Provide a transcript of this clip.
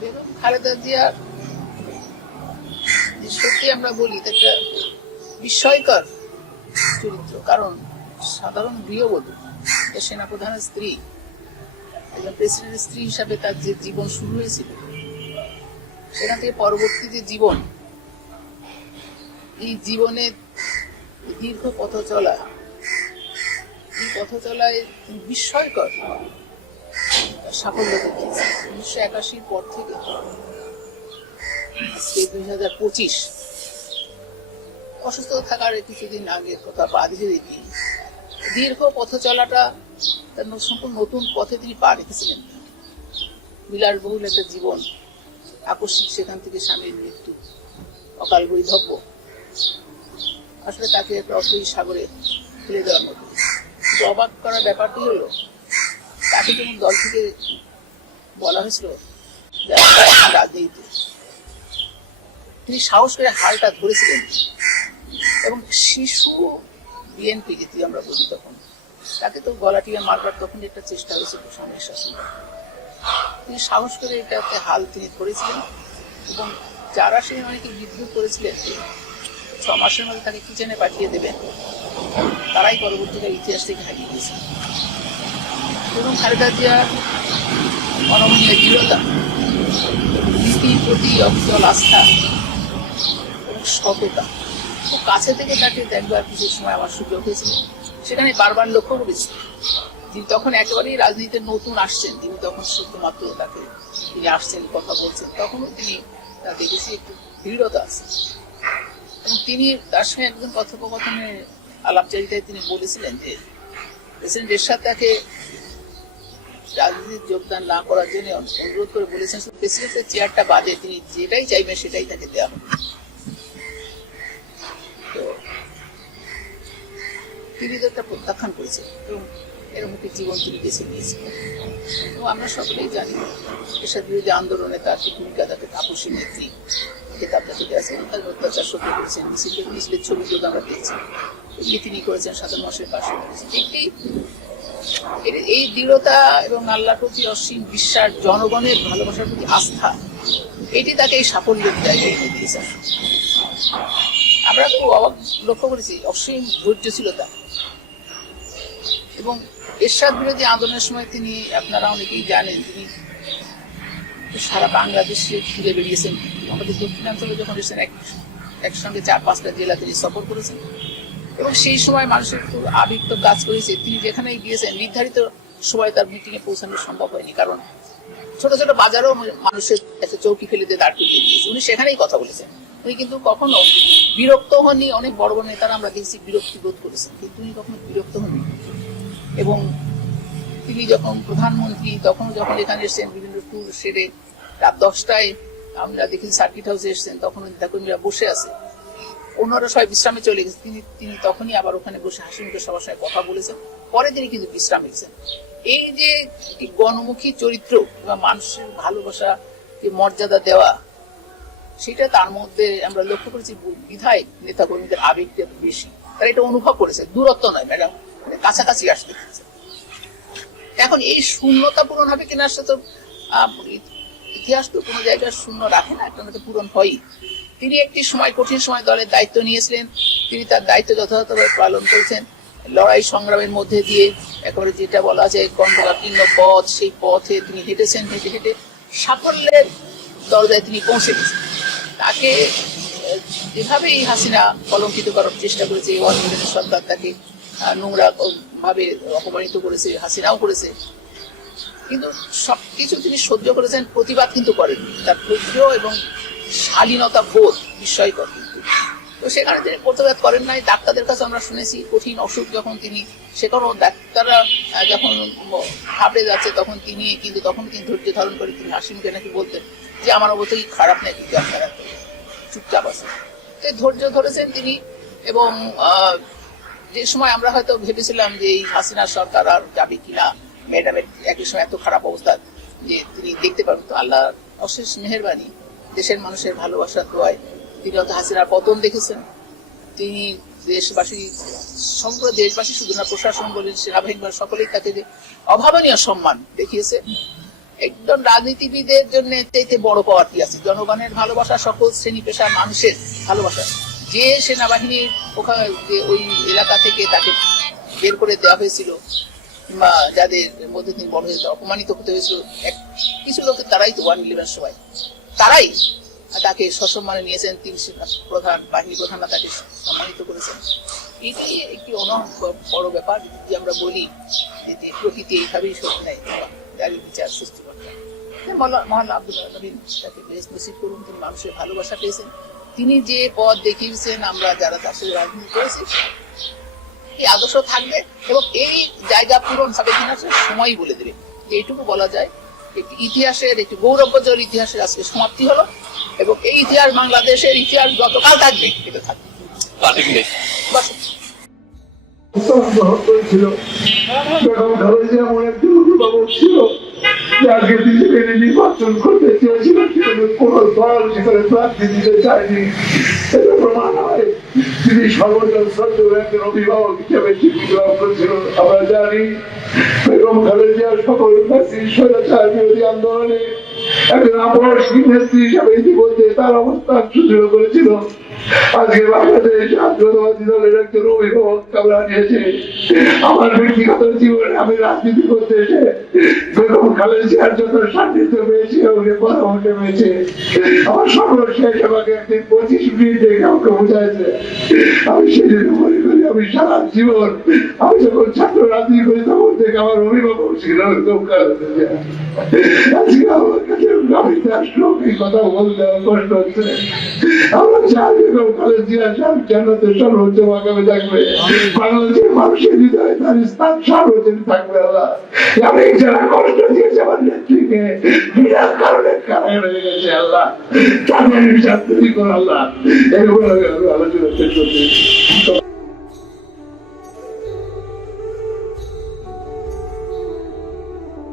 বেগম খালেদা জিয়ার সত্যি আমরা বলি একটা বিস্ময়কর চরিত্র। কারণ সাধারণ গৃহবধূ, সেনাপ্রধানের স্ত্রী, একজন প্রেসিডেন্টের স্ত্রী হিসাবে তার যে জীবন শুরু হয়েছিল, সেখান থেকে পরবর্তী যে জীবন, এই জীবনের দীর্ঘ পথ চলা, এই পথ চলায় বিস্ময়কর সাফল্য দেখিয়েছে। 1981 পর থেকে 2025 অসুস্থ থাকার কিছুদিন আগের কথা বাদ দিয়ে দিই, দীর্ঘ পথ চলাটা তার সম্পূর্ণ নতুন পথে তিনি পা রেখেছিলেন। বিলাসবহুল একটা জীবন, আকস্মিক সেখান থেকে স্বামীর মৃত্যু, অকাল বৈধব্য, আসলে তাকে একটা অথই সাগরে ফেলে দেওয়ার মতো। কিন্তু অবাক করার ব্যাপারটি হলো, তাকে যখন দল থেকে বলা হয়েছিল রাজনীতিতে, তিনি সাহস করে হালটা ধরেছিলেন এবং শিশু বিএনপি যেটি আমরা বলি, তখন তাকে তো গলা টিপে মারবার তখন একটা চেষ্টা হয়েছিল সামনের শাসন। তিনি সাহস করে এটাতে হাল তিনি ধরেছিলেন এবং যারা সেই অনেকে বিদ্রোহ করেছিলেন 6 মাসের মধ্যে তাকে কিচেনে পাঠিয়ে দেবেন, তারাই পরবর্তীকালে ইতিহাস থেকে হারিয়ে গেছে। এবং খালেদা জিয়ার অনমনীয় দৃঢ়তা, নীতির প্রতি অবিচল আস্থা এবং সততা, খুব কাছে থেকে তাকে দেখবার কিছু সময় আমার সুযোগ হয়েছিল। সেখানে বারবার লক্ষ্য করেছি, তিনি তখন একেবারেই রাজনীতিতে নতুন আসছেন, তিনি তখন শুধুমাত্র তাকে তিনি আসছেন, কথা বলছেন, তখনও তিনি দেখেছি একটু দৃঢ়তা আছে। এবং তিনি তার সঙ্গে একজন কথোপকথনে আলাপচারিতায় তিনি বলেছিলেন যে প্রেসিডেন্ট এরশাদ তাকে রাজনীতির যোগদান না করার জন্য অনুরোধ করে বলেছেন, প্রেসিডেন্টের চেয়ারটা বাদে তিনি যেটাই চাইবেন সেটাই তাকে দেওয়া হবে। তো তিনি তো একটা প্রত্যাখ্যান করেছেন এবং এরকম একটি জীবন তিনি বেছে নিয়েছেন। এবং আমরা সকলেই জানি এরশাদ বিরোধী আন্দোলনে তার ভূমিকা, তাকে তাপসী নেত্রী খেতাব তাকে দেওয়া আছে, তার অত্যাচার সহ্য করেছেন, মিছিলের ছবি যোগ আমরা পেয়েছি, এগুলি তিনি করেছেন, সাধারণ মানুষের পাশে করেছেন। এই দৃঢ়তা এবং আল্লাহর প্রতি অসীম বিশ্বাস, জনগণের ভালোবাসার প্রতি আস্থা, এটি তাকে এই সাফল্যের জায়গায় এনে দিয়েছে। আমরা খুব অবাক লক্ষ্য করেছি, অসীম ধৈর্য ছিল তার। এবং এরশাদ বিরোধী আন্দোলনের সময় তিনি, আপনারা অনেকেই জানেন, তিনি সারা বাংলাদেশে ঘুরে বেরিয়েছেন। আমাদের দক্ষিণাঞ্চলে যখন এসেছেন একসঙ্গে 4-5টা জেলা তিনি সফর করেছেন এবং সেই সময় মানুষের খুব আবেগ কাজ করেছে। তিনি যেখানেই গিয়েছেন নির্ধারিত সময় তার মিটিংয়ে পৌঁছানো সম্ভব হয়নি, কারণ ছোট ছোট বাজারেও মানুষের একটা চৌকি ফেলে দিয়ে দাঁড় করিয়ে দিয়েছে, উনি সেখানেই কথা বলেছেন। উনি কিন্তু কখনো বিরক্ত হননি। অনেক বড় বড় নেতারা আমরা দেখছি বিরক্তি বোধ করেছেন, কিন্তু উনি কখনো বিরক্ত হননি। এবং তিনি যখন প্রধানমন্ত্রী, তখন যখন এখানে এসেছেন বিভিন্ন ট্যুর সেরে রাত 10টায় আমরা দেখেছি সার্কিট হাউসে এসেছেন, তখন নেতাকর্মীরা বসে আছে, অন্যরা সবাই বিশ্রামে চলে গেছে, তিনি তখনই আবার ওখানে বসে হাসি মুখে সবার সঙ্গে কথা বলেছেন। পরে তিনি কিন্তু বিশ্রামে গেছেন। এই যে গণমুখী চরিত্র বা মানুষের ভালোবাসাকে মর্যাদা দেওয়া, সেটা তার মধ্যে আমরা লক্ষ্য করেছি। বিধায় নেতাকর্মীদের আবেগটা বেশি, তারা এটা অনুভব করেছে, দূরত্ব নয় ম্যাডাম, মানে কাছাকাছি আসতে। এখন এই শূন্যতা পূরণ হবে কিনা, সে তো ইতিহাস তো কোনো জায়গায় শূন্য রাখে না, একটা তো পূরণ হয়ই। তিনি একটি সময়, কঠিন সময় দলের দায়িত্ব নিয়েছিলেন, তিনি তার দায়িত্ব যথাযথভাবে পালন করেছেন। লড়াই সংগ্রামের মধ্যে দিয়ে একেবারে যেটা বলা যায় গণ্ডাকীর্ণ পথ, সেই পথে তিনি হেঁটেছেন, হেঁটে হেঁটে সাফল্যের দরজায় তিনি পৌঁছে গেছেন। তাকে যেভাবেই হাসিনা কলঙ্কিত করার চেষ্টা করেছে, অনির্বাচিত সরকার তাকে নোংরা ভাবে অপমানিত করেছে, হাসিনাও করেছে, কিন্তু সবকিছু তিনি সহ্য করেছেন, প্রতিবাদ কিন্তু করেননি। তার ধৈর্য এবং শালীনতা বোধ বিস্ময়কর। তো সেখানে তিনি প্রতিবাদ করেন নাই। ডাক্তারদের কাছে আমরা শুনেছি, কঠিন অসুখ যখন তিনি, সেখানেও ডাক্তাররা যখন হাঁপড়ে যাচ্ছে, তখন তিনি ধৈর্য ধারণ করে তিনি হাসি মুখে নাকি বলতেন যে আমার অবস্থা কি খারাপ নাকি, খারাপ, চুপচাপ আছে। ধৈর্য ধরেছেন তিনি। এবং যে সময় আমরা হয়তো ভেবেছিলাম যে এই হাসিনা সরকার আর যাবে কিনা, ম্যাডামের একই সময় এত খারাপ অবস্থা যে তিনি দেখতে পারবেন, তো আল্লাহ অশেষ মেহেরবানি, দেশের মানুষের ভালোবাসার দোয়ায় তিনি হয়তো হাসিনার পতন দেখেছেন। তিনি দেশবাসী, সমগ্র দেশবাসী শুধু না, প্রশাসন বলেন, সেনাবাহিনী বলেন, সকলেই তাকে যে অভাবনীয় সম্মান দেখিয়েছে। একদম রাজনীতিবিদের জন্য চাইতে বড় পাওয়ার কি আছে? জনগণের ভালোবাসা, সকল শ্রেণী পেশার মানুষের ভালোবাসা। যে সেনাবাহিনীর ওখানে ওই এলাকা থেকে তাকে বের করে দেওয়া হয়েছিল, কিংবা যাদের মধ্যে তিনি বড় হয়েছে অপমানিত হতে হয়েছিল, কিছু লোকের তারাই তো 1/11 সময় তারাই তাকে সসম্মানে নিয়েছেন। তিনি প্রধান বাহিনী প্রধানরা তাকে সম্মানিত করেছেন। এটি একটি বড় ব্যাপার। যদি আমরা বলি যে প্রকৃতি এইভাবেই সত্যি নেয়, জারি বিচার সৃষ্টিকর্তা মহান আব্দুল নবীন তাকে বেশ নসিব করুন। তিনি মানুষের ভালোবাসা পেয়েছেন। তিনি যে পথ দেখিয়েছেন, আমরা যারা তার সাথে রাজনীতি করেছি, এই আদর্শ থাকবে এবং এই জায়গা পূরণ হবে কিনা সময় বলে দেবে। এইটুকু বলা যায়, একটি ইতিহাসের, একটি গৌরবোজ্জ্বল ইতিহাসের আজকে সমাপ্তি হলো এবং এই ইতিহাস বাংলাদেশের ইতিহাস যতকাল থাকবে এটা থাকবে। ছিল বেগম খালেদা এমন একজন অভিভাবক ছিল যাকে তিনি নির্বাচন করতে চেয়েছিলেন, কিন্তু কোন দল সেখানে প্রার্থী দিতে চায়নি। এটা প্রমাণ হয় তিনি সর্বজন শ্রদ্ধেয় একজন অভিভাবক হিসেবে স্বীকৃতি লাভ করেছিল। আমরা জানি বেগম খালেদা সকল স্বৈরাচার বিরোধী আন্দোলনে একজন আপসহীন নেত্রী হিসাবে ইতিমধ্যে তার অবস্থান সুদৃঢ় করেছিল। আজকে বাংলাদেশ জাতীয়তাবাদী দলের একজন অভিভাবক আমরা নিয়েছে। আমার ব্যক্তিগত জীবনে আমি রাজনীতি করতে এসে বেগম খালেদা যত সান্নিধ্য পেয়েছি ওকে পরামর্শ পেয়েছে। আমার সর্বশেষ আমাকে একদিন 25 মিনিট দেখে আমাকে বোঝাইছে। আমি সেই জন্য মনে করি আমি সারা জীবন, আমি যখন ছাত্র রাজনীতি করি তখন থেকে আমার অভিভাবক ছিল বেগম খালেদা। আজকে আমার কাছে আমি তার সঙ্গে কথা বলতে আমার কষ্ট হচ্ছে। আমরা চাই বেগম খালেদা জান্নাতের সর্বোচ্চ মাকামে থাকবে, বাংলাদেশের মানুষের হৃদয়ে তার স্থান সর্বোচ্চ থাকবে। আল্লাহ আমি যারা কষ্ট দিয়েছে আমার নেত্রীকে বিরাট কারণে কারাগারে হয়ে গেছে, আল্লাহ তাদের শান্তি করো। আল্লাহ এগুলো আলোচনা শেষ করতে